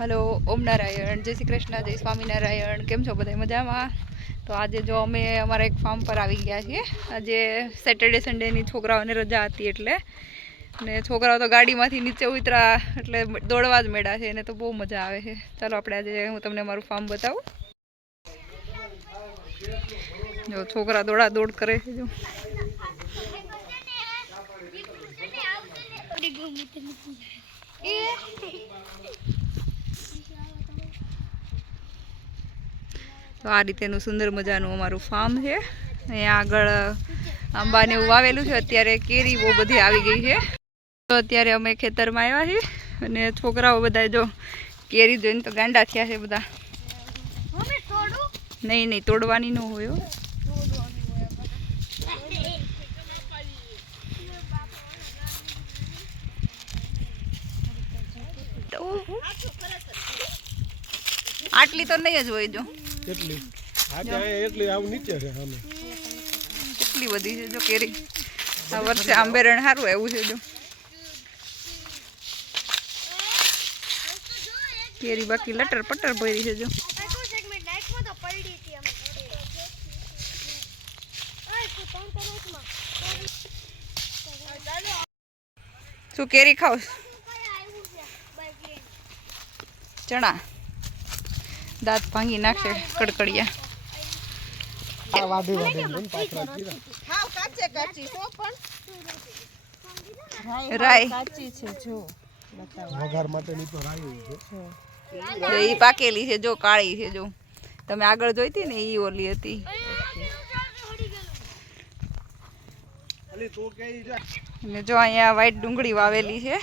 Hello, ઓમ નારાયણ, જય શ્રી કૃષ્ણ, જય સ્વામિનારાયણ. કેમ છો બધા? મજામાં? તો આજે જો અમે અમારા એક ફાર્મ પર આવી ગયા છીએ. આજે સેટરડે સન્ડેની છોકરાઓને રજા હતી એટલે. ને છોકરાઓ તો ગાડીમાંથી નીચે ઉતરા, એટલે દોડવા જ મેળા છે, એને તો બહુ મજા આવે છે. ચાલો આપણે આજે હું તમને મારું ફાર્મ બતાવું. જો છોકરા દોડા દોડ કરે છે, જો. તો આ રીતેનું સુંદર મજાનું અમારું ફાર્મ છે. અહીંયા આગળ આંબાને એવું વાવેલું છે. અત્યારે કેરી બહુ બધી આવી ગઈ છે. તો અત્યારે અમે ખેતરમાં આવ્યા છીએ. અને છોકરાઓ બધા જો કેરી જોઈને તો ગાંડા થયા છે બધા. નહીં નહીં, તોડવાની ન હોય આટલી તો નહીં જ હોય જો. કેટલી? આજે એટલી આવું નીચે છે સામે. કેટલી વધી છે જો કેરી. આ વર્ષે આંબેરણ સારું એવું છે જો. કેરી બાકી લટર પટર ભરી છે જો. શું કેરી ખાવ? ચણા. દાંત ભાંગી નાખશે કડકડિયા. ઈ પાકેલી છે, જો કાળી છે, જો. તમે આગળ જોઈતી ને એ ઓલી હતી. જો અહીંયા વ્હાઈટ ડુંગળી વાવેલી છે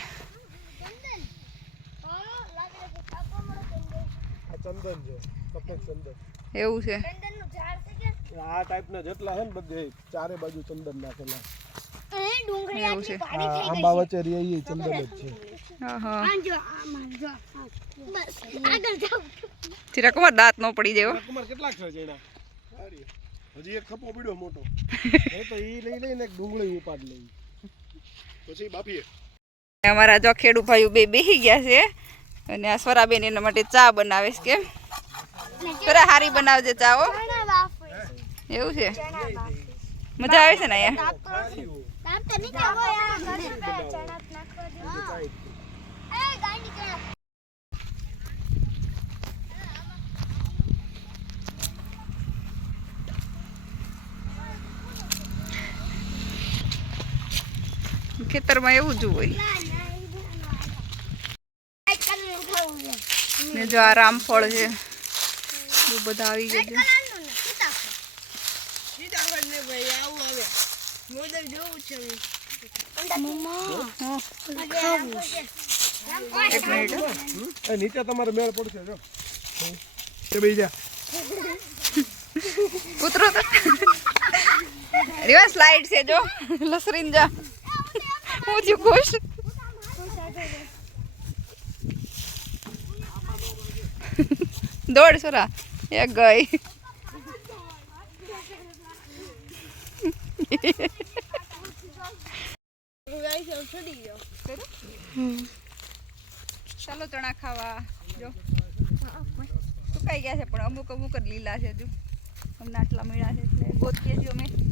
આ ચંદન. છે. સફેદ ચંદન એવું છે આ ટાઈપના જેટલા છે ને બધે ચારે બાજુ ચંદન નાખેલા. એવું છે. આ આંબા વચ્ચે રે ચંદન જ છે. હા. હા ચીરા કુમાર દાંત નો પડી જાય હો. કેટલાક છે જેના? હજી એક ખપો પીડ્યો મોટો. એ તો ઈ લઈ લઈને ડુંગળી ઉપાડ લઈ. પછી બાપીએ. અમારા જો ખેડૂ ભાઈઓ બે બેસી ગયા છે. અને આ સ્વરાબેન એના માટે ચા બનાવે કેમ? સ્વરા હારી બનાવજે ચા હો. એવું છે? મજા આવે છે ને અહીંયા? ખેતરમાં એવું જ હોય. જો આ રામફળ છે, બહુ બધા આવી ગયા છે. નીચે છે જો. લસરીન જા. હું થયું ખુશ. દોડ સોરા. એ ગઈ. ચાલો ચણા ખાવા. જો. સુકાઈ ગયા છે, પણ અમુક અમુક જ લીલા છે, હજુ. અમને આટલા મળ્યા છે, એટલે ગોતીએ છીએ અમે.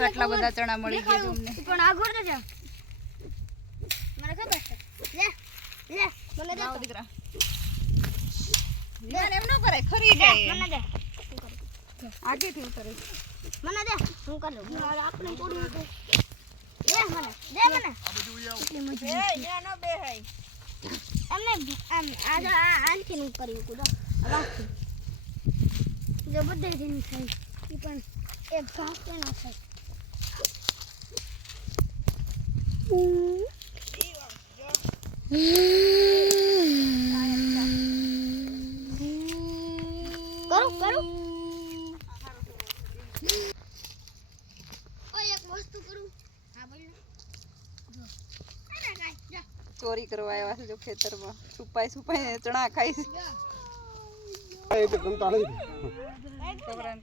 તો આટલા બધા ચણા મળી ગયા તમને. પણ આગળ તો જા મને ખબર છે. લે લે મને દે દીકરા. એમ ન કરે ખરી જાય. મને દે. આગેથી ઉતરે મને દે. હું કર લઉં. આપણે પૂરું દે દે મને. દે મને. એટલી મજબૂત એમને આમ આ જો આ આનથી નું કરી જો રાખી જો બધે દિન એ પણ એક ઘાસ કે ના થાય. કરું કરું ઓય એક વસ્તુ કરું હા બોલ ને જો અરે ગાય જો ચોરી કરવા આવ્યા છે જો ખેતરમાં છુપાઈ છુપાઈને ચણા ખાઈ છે છોકરાને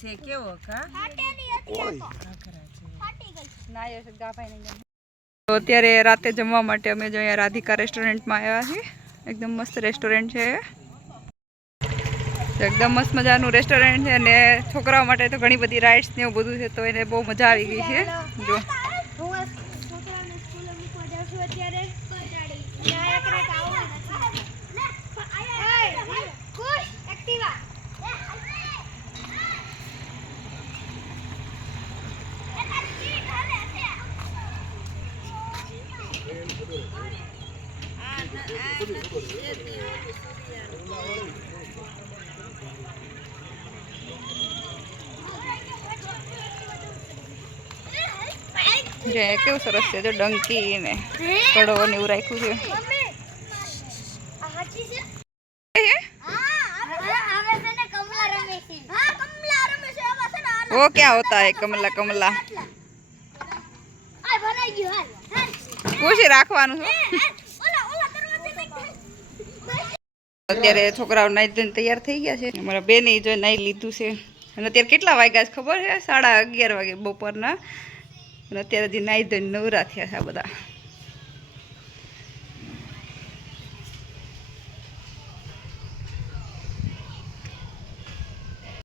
છે કેવો કા? ફાટેલી હતી આ તો. ફાટી ગઈ તો અત્યારે રાતે જમવા માટે અમે જો અહીંયા રાધિકા રેસ્ટોરન્ટમાં આવ્યા છીએ. એકદમ મસ્ત રેસ્ટોરન્ટ છે એકદમ મસ્ત મજાનું રેસ્ટોરન્ટ છે અને છોકરાઓ માટે તો ઘણી બધી રાઇડ્સ ને એવું બધું છે તો એને બહુ મજા આવી ગઈ છે. જો હું આ છોકરાઓને સ્કૂલે મૂકવા જાઉં છું અત્યારે અને આ એક રાત આવવાનું નથી. ખુશ એક્ટિવા જે કેવું સરસ છે જો ડંકી ને કડવો ને એવું રાખ્યું છે મમ્મી આ હાચી છે એ હે? હવે છે ને કમલા રમે છે હા કમલા રમે છે આવા છે ને આના वो क्या होता है कमला कमला આ ભરાઈ ગયું હાલ હાલ ખુશી રાખવાનું છે ઓલા ઓલા દરવાજે કંઈક અત્યારે છોકરાઓ નાઈ ધોઈને તૈયાર થઈ ગયા છે અમારા બેને જો નાઈ લીધું છે અને અત્યારે કેટલા વાગ્યા છે ખબર છે સાડા અગિયાર વાગે બપોરના અને અત્યારે હજી નાઈ ધોઈને નવરા થયા છે આ બધા.